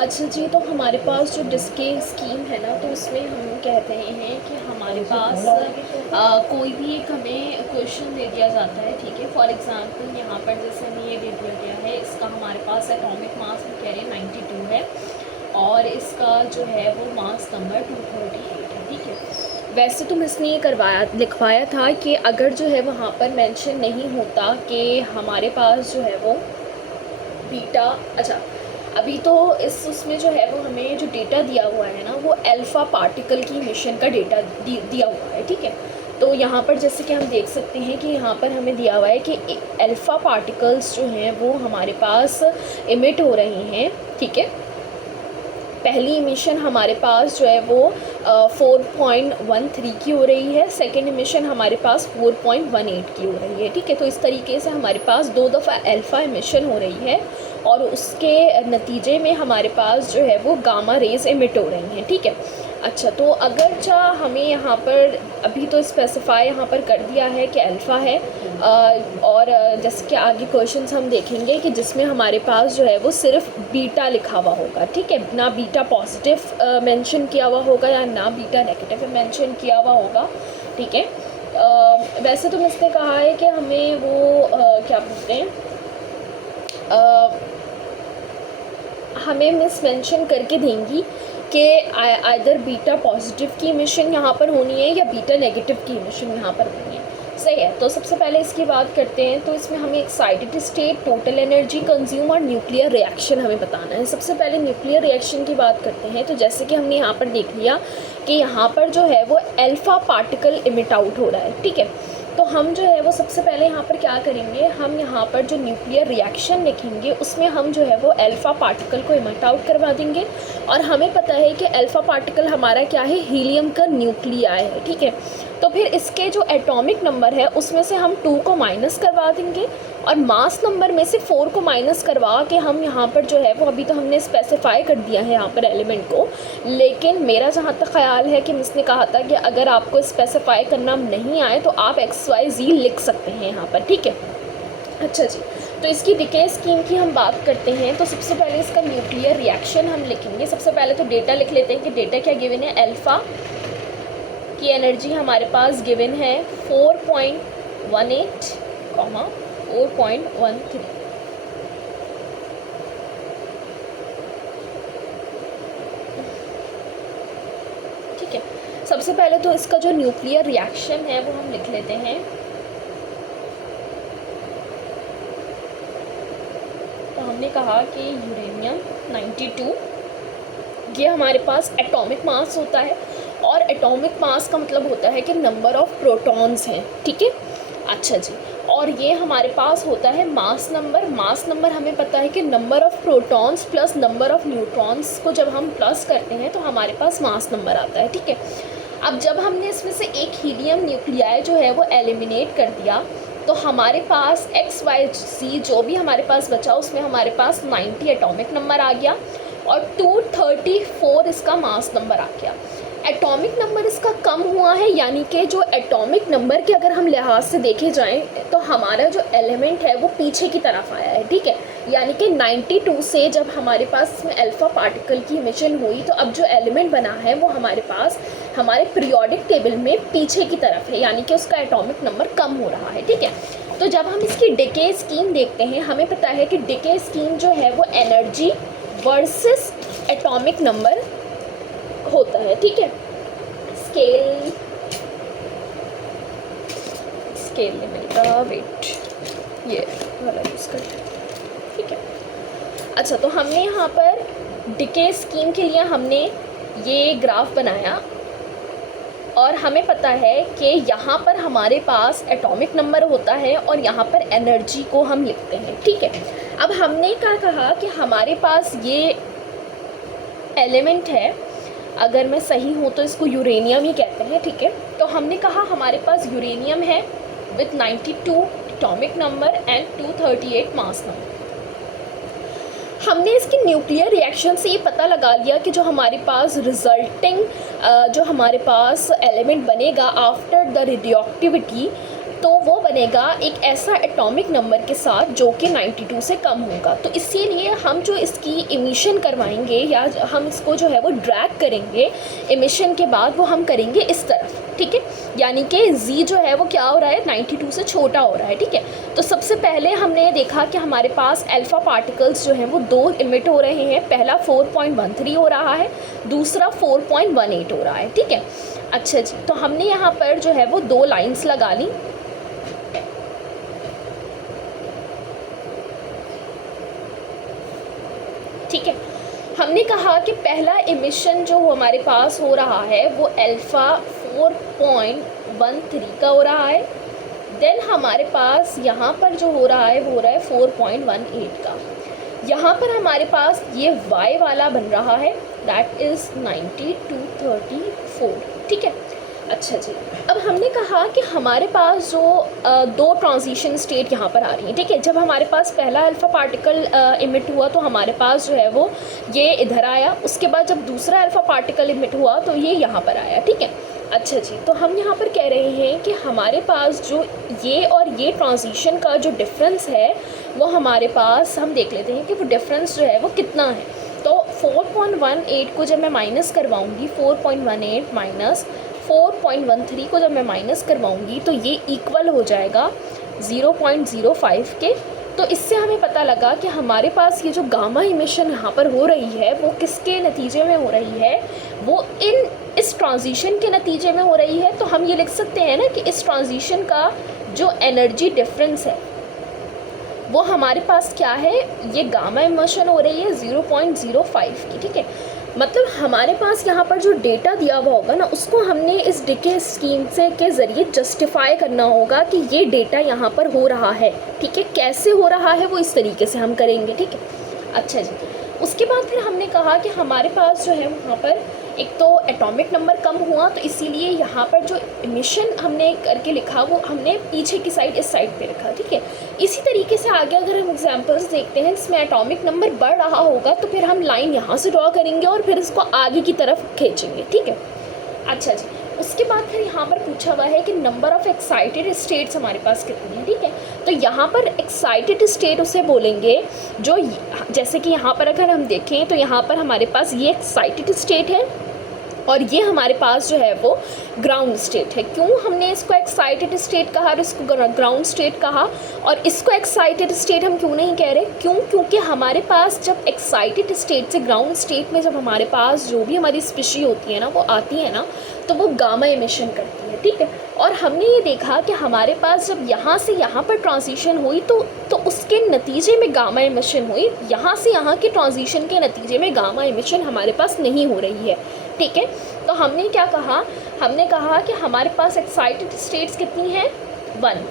अच्छा जी, तो हमारे पास जो डिस्के स्कीम है ना, तो उसमें हम कहते हैं कि हमारे पास कोई भी एक हमें क्वेश्चन दे दिया जाता है, ठीक है। फॉर एग्जांपल यहाँ पर जैसे हमें ये दे दिया गया है, इसका हमारे पास एटॉमिक मास हम कह रहे हैं 92 है, और इसका जो है वो मास नंबर 238 है, ठीक है। वैसे तो इसने ये लिखवाया था कि अगर जो है वहाँ पर मेंशन नहीं होता कि हमारे पास जो है वो बीटा, अच्छा अभी तो उसमें जो है वो हमें जो डेटा दिया हुआ है ना, वो अल्फ़ा पार्टिकल की मिशन का डेटा दिया हुआ है, ठीक है। तो यहाँ पर जैसे कि हम देख सकते हैं कि यहाँ पर हमें दिया हुआ है कि अल्फ़ा पार्टिकल्स जो हैं वो हमारे पास इमिट हो रही हैं, ठीक है। पहली इमिशन हमारे पास जो है वो 4.13 की हो रही है, सेकेंड इमिशन हमारे पास 4.18 की हो रही है, ठीक है। तो इस तरीके से हमारे पास 2 दफ़ा अल्फ़ा इमिशन हो रही है और उसके नतीजे में हमारे पास जो है वो गामा रेज इमिट हो रही हैं, ठीक है। अच्छा, तो अगर हमें यहाँ पर अभी तो स्पेसिफाई यहाँ पर कर दिया है कि अल्फ़ा है, और जैसे कि आगे क्वेश्चंस हम देखेंगे कि जिसमें हमारे पास जो है वो सिर्फ बीटा लिखा हुआ होगा, ठीक है, ना बीटा पॉजिटिव मेंशन किया हुआ होगा या ना बीटा नेगेटिव मेंशन किया हुआ होगा, ठीक है। वैसे तो इसने कहा है कि हमें वो क्या बोलते हैं, हमें मिस मेंशन करके देंगी कि आइदर बीटा पॉजिटिव की इमिशन यहाँ पर होनी है या बीटा नेगेटिव की इमिशन यहाँ पर होनी है, सही है। तो सबसे पहले इसकी बात करते हैं। तो इसमें हमें excited state, total energy consume और न्यूक्लियर रिएक्शन हमें बताना है। सबसे पहले न्यूक्लियर रिएक्शन की बात करते हैं। तो जैसे कि हमने यहाँ पर देख लिया कि यहाँ पर जो है वो अल्फ़ा पार्टिकल इमिट आउट हो रहा है, ठीक है। तो हम जो है वो सबसे पहले यहाँ पर क्या करेंगे, हम यहाँ पर जो न्यूक्लियर रिएक्शन लिखेंगे उसमें हम जो है वो अल्फ़ा पार्टिकल को इमिट आउट करवा देंगे। और हमें पता है कि अल्फ़ा पार्टिकल हमारा क्या है, हीलियम का न्यूक्लियाई है, ठीक है। तो फिर इसके जो एटॉमिक नंबर है उसमें से हम 2 को माइनस करवा देंगे और मास नंबर में से 4 को माइनस करवा के हम यहाँ पर जो है वो, अभी तो हमने स्पेसिफाई कर दिया है यहाँ पर एलिमेंट को, लेकिन मेरा जहाँ तक ख्याल है कि मिसने कहा था कि अगर आपको स्पेसिफाई करना नहीं आए तो आप XYZ लिख सकते हैं यहाँ पर, ठीक है। अच्छा जी, तो इसकी डिके स्कीम की हम बात करते हैं। तो सबसे पहले इसका न्यूक्लियर रिएक्शन हम लिखेंगे। सबसे पहले तो डेटा लिख लेते हैं कि डेटा क्या गिवन है। अल्फ़ा की एनर्जी हमारे पास गिवन है 4.18, 4.13, ठीक है। सबसे पहले तो इसका जो न्यूक्लियर रिएक्शन है वो हम लिख लेते हैं। तो हमने कहा कि यूरेनियम 92, ये हमारे पास एटॉमिक मास होता है, और एटॉमिक मास का मतलब होता है कि नंबर ऑफ प्रोटॉन्स हैं, ठीक है। अच्छा जी, और ये हमारे पास होता है मास नंबर। मास नंबर हमें पता है कि number of protons plus number of neutrons को जब हम प्लस करते हैं तो हमारे पास मास नंबर आता है, ठीक है। अब जब हमने इसमें से एक हीलियम न्यूक्लियाई जो है वो एलिमिनेट कर दिया तो हमारे पास XYZ जो भी हमारे पास बचा उसमें हमारे पास 90 एटॉमिक नंबर आ गया और 234 इसका मास नंबर आ गया। एटॉमिक नंबर इसका कम हुआ है, यानी कि जो एटॉमिक नंबर के अगर हम लिहाज से देखे जाएं तो हमारा जो एलिमेंट है वो पीछे की तरफ आया है, ठीक है। यानी कि 92 से जब हमारे पास इसमें अल्फ़ा पार्टिकल की इमिशन हुई तो अब जो एलिमेंट बना है वो हमारे पास हमारे पीरियोडिक टेबल में पीछे की तरफ है, यानी कि उसका एटॉमिक नंबर कम हो रहा है, ठीक है। तो जब हम इसकी डिके स्कीम देखते हैं, हमें पता है कि डिके स्कीम जो है वो एनर्जी वर्सेस एटॉमिक नंबर होता है, ठीक है। स्केल लेवल का वेट ये वाला यूज़ करते हैं, ठीक है। अच्छा, तो हमने यहाँ पर डिके स्कीम के लिए हमने ये ग्राफ बनाया और हमें पता है कि यहाँ पर हमारे पास एटॉमिक नंबर होता है और यहाँ पर एनर्जी को हम लिखते हैं, ठीक है। अब हमने क्या कहा कि हमारे पास ये एलिमेंट है, अगर मैं सही हूँ तो इसको यूरेनियम ही कहते हैं, ठीक है। तो हमने कहा हमारे पास यूरेनियम है with 92 atomic number and 238 mass number. हमने इसके न्यूक्लियर रिएक्शन से ये पता लगा लिया कि जो हमारे पास रिजल्टिंग जो हमारे पास एलिमेंट बनेगा आफ्टर द रेडियोएक्टिविटी तो वो बनेगा एक ऐसा एटॉमिक नंबर के साथ जो कि 92 से कम होगा। तो इसीलिए हम जो इसकी इमिशन करवाएंगे या हम इसको जो है वो ड्रैग करेंगे इमिशन के बाद, वो हम करेंगे इस तरफ, ठीक है। यानी कि z जो है वो क्या हो रहा है, 92 से छोटा हो रहा है, ठीक है। तो सबसे पहले हमने देखा कि हमारे पास अल्फ़ा पार्टिकल्स जो हैं वो दो इमिट हो रहे हैं। पहला 4.13 हो रहा है, दूसरा 4.18 हो रहा है, ठीक है। अच्छा जी, तो हमने यहाँ पर जो है वो दो लाइंस लगा ली। ठीक है, हमने कहा कि पहला इमिशन जो हमारे पास हो रहा है वो अल्फ़ा 4.13 का हो रहा है। देन हमारे पास यहाँ पर जो हो रहा है वो हो रहा है 4.18 का। यहाँ पर हमारे पास ये y वाला बन रहा है, दैट इज़ 90 to 34, ठीक है। अच्छा जी, अब हमने कहा कि हमारे पास जो दो ट्रांजिशन स्टेट यहाँ पर आ रही हैं, ठीक है। जब हमारे पास पहला अल्फ़ा पार्टिकल इमिट हुआ तो हमारे पास जो है वो ये इधर आया, उसके बाद जब दूसरा अल्फ़ा पार्टिकल इमिट हुआ तो ये यहाँ पर आया, ठीक है। अच्छा जी, तो हम यहाँ पर कह रहे हैं कि हमारे पास जो ये और ये ट्रांजिशन का जो डिफरेंस है वो हमारे पास, हम देख लेते हैं कि वो डिफरेंस जो है वो कितना है। तो 4.18 को जब मैं माइनस करवाऊँगी, 4.18 माइनस 4.13 को जब मैं माइनस करवाऊँगी तो ये इक्वल हो जाएगा 0.05 के। तो इससे हमें पता लगा कि हमारे पास ये जो गामा इमिशन यहाँ पर हो रही है वो किसके नतीजे में हो रही है, वो इस ट्रांजिशन के नतीजे में हो रही है। तो हम ये लिख सकते हैं ना कि इस ट्रांजिशन का जो एनर्जी डिफरेंस है वो हमारे पास क्या है, ये गामा इमिशन हो रही है 0.05 की, ठीक है। मतलब हमारे पास यहाँ पर जो डेटा दिया हुआ होगा ना, उसको हमने इस डिके स्कीम से के ज़रिए जस्टिफाई करना होगा कि ये डेटा यहाँ पर हो रहा है, ठीक है। कैसे हो रहा है वो इस तरीके से हम करेंगे, ठीक है। अच्छा जी, उसके बाद फिर हमने कहा कि हमारे पास जो है वहाँ पर एक तो एटॉमिक नंबर कम हुआ, तो इसीलिए यहाँ पर जो इमिशन हमने करके लिखा वो हमने पीछे की साइड, इस साइड पे रखा, ठीक है। इसी तरीके से आगे अगर हम एग्जांपल्स देखते हैं जिसमें एटॉमिक नंबर बढ़ रहा होगा तो फिर हम लाइन यहाँ से ड्रॉ करेंगे और फिर इसको आगे की तरफ खींचेंगे, ठीक है। अच्छा जी, उसके बाद फिर यहाँ पर पूछा हुआ है कि नंबर ऑफ़ एक्साइटेड स्टेट्स हमारे पास कितनी है, ठीक है। तो यहाँ पर एक्साइटेड स्टेट उसे बोलेंगे जो, जैसे कि यहाँ पर अगर हम देखें तो यहाँ पर हमारे पास ये एक्साइटेड स्टेट है और ये हमारे पास जो है वो ग्राउंड स्टेट है। क्यों हमने इसको एक्साइटेड स्टेट कहा और इसको ग्राउंड स्टेट कहा, और इसको एक्साइटेड स्टेट हम क्यों नहीं कह रहे, क्योंकि हमारे पास जब एक्साइटेड स्टेट से ग्राउंड स्टेट में जब हमारे पास जो भी हमारी स्पीशी होती है ना वो आती है ना, तो वो गामा एमिशन करती है, ठीक है। और हमने ये देखा कि हमारे पास जब यहाँ से यहाँ पर ट्रांजिशन हुई तो उसके नतीजे में गामा एमिशन हुई, यहाँ से यहाँ के ट्रांजिशन के नतीजे में गामा एमिशन हमारे पास नहीं हो रही है, ठीक है। तो हमने क्या कहा, हमने कहा कि हमारे पास एक्साइटेड स्टेट्स कितनी हैं, 1।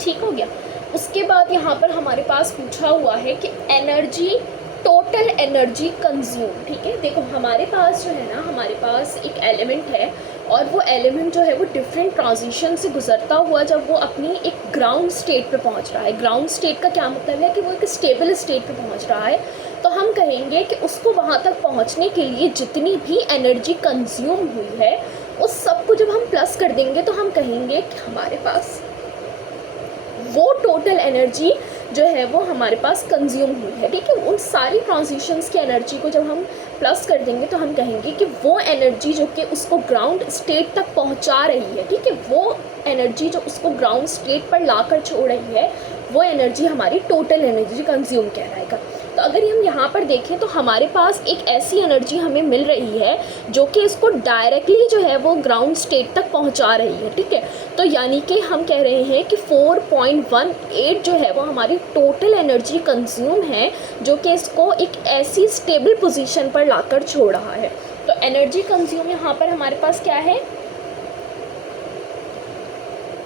ठीक हो गया। उसके बाद यहाँ पर हमारे पास पूछा हुआ है कि एनर्जी, टोटल एनर्जी कंज्यूम, ठीक है। देखो हमारे पास जो है ना, हमारे पास एक एलिमेंट है और वो एलिमेंट जो है वो डिफरेंट ट्रांजिशन से गुजरता हुआ जब वो अपनी एक ग्राउंड स्टेट पे पहुंच रहा है। ग्राउंड स्टेट का क्या मतलब है कि वो एक स्टेबल स्टेट पे पहुंच रहा है, तो हम कहेंगे कि उसको वहाँ तक पहुँचने के लिए जितनी भी एनर्जी कंज्यूम हुई है उस सब को जब हम प्लस कर देंगे तो हम कहेंगे कि हमारे पास वो टोटल एनर्जी जो है वो हमारे पास कंज्यूम हुई है, ठीक है। उन सारी ट्रांजिशंस की एनर्जी को जब हम प्लस कर देंगे तो हम कहेंगे कि वो एनर्जी जो कि उसको ग्राउंड स्टेट तक पहुंचा रही है, ठीक है, वो एनर्जी जो उसको ग्राउंड स्टेट पर लाकर छोड़ रही है वो एनर्जी हमारी टोटल एनर्जी कंज्यूम कहलाएगा। तो अगर हम यहाँ पर देखें तो हमारे पास एक ऐसी एनर्जी हमें मिल रही है जो कि इसको डायरेक्टली जो है वो ग्राउंड स्टेट तक पहुँचा रही है, ठीक है। तो यानी कि हम कह रहे हैं कि 4.18 जो है वो हमारी टोटल एनर्जी कंज्यूम है जो कि इसको एक ऐसी स्टेबल पोजीशन पर लाकर छोड़ रहा है। तो एनर्जी कंज्यूम यहाँ पर हमारे पास क्या है,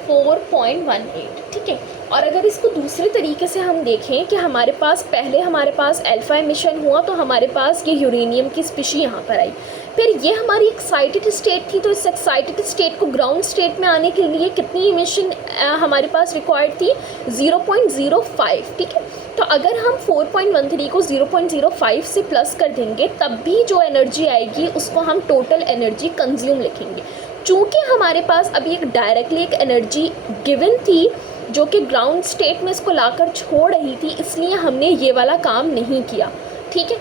4.18, ठीक है। और अगर इसको दूसरे तरीके से हम देखें कि हमारे पास पहले हमारे पास अल्फ़ा एमिशन हुआ तो हमारे पास ये यूरेनियम की स्पीशी यहाँ पर आई, फिर ये हमारी एक्साइटेड स्टेट थी, तो इस एक्साइटेड स्टेट को ग्राउंड स्टेट में आने के लिए कितनी इमिशन हमारे पास रिक्वायर्ड थी, 0.05, ठीक है। तो अगर हम 4.13 को 0.05 से प्लस कर देंगे तब भी जो एनर्जी आएगी उसको हम टोटल एनर्जी कंज्यूम लिखेंगे। चूँकि हमारे पास अभी एक डायरेक्टली एक एनर्जी गिवन थी जो कि ग्राउंड स्टेट में इसको लाकर छोड़ रही थी, इसलिए हमने ये वाला काम नहीं किया। ठीक है,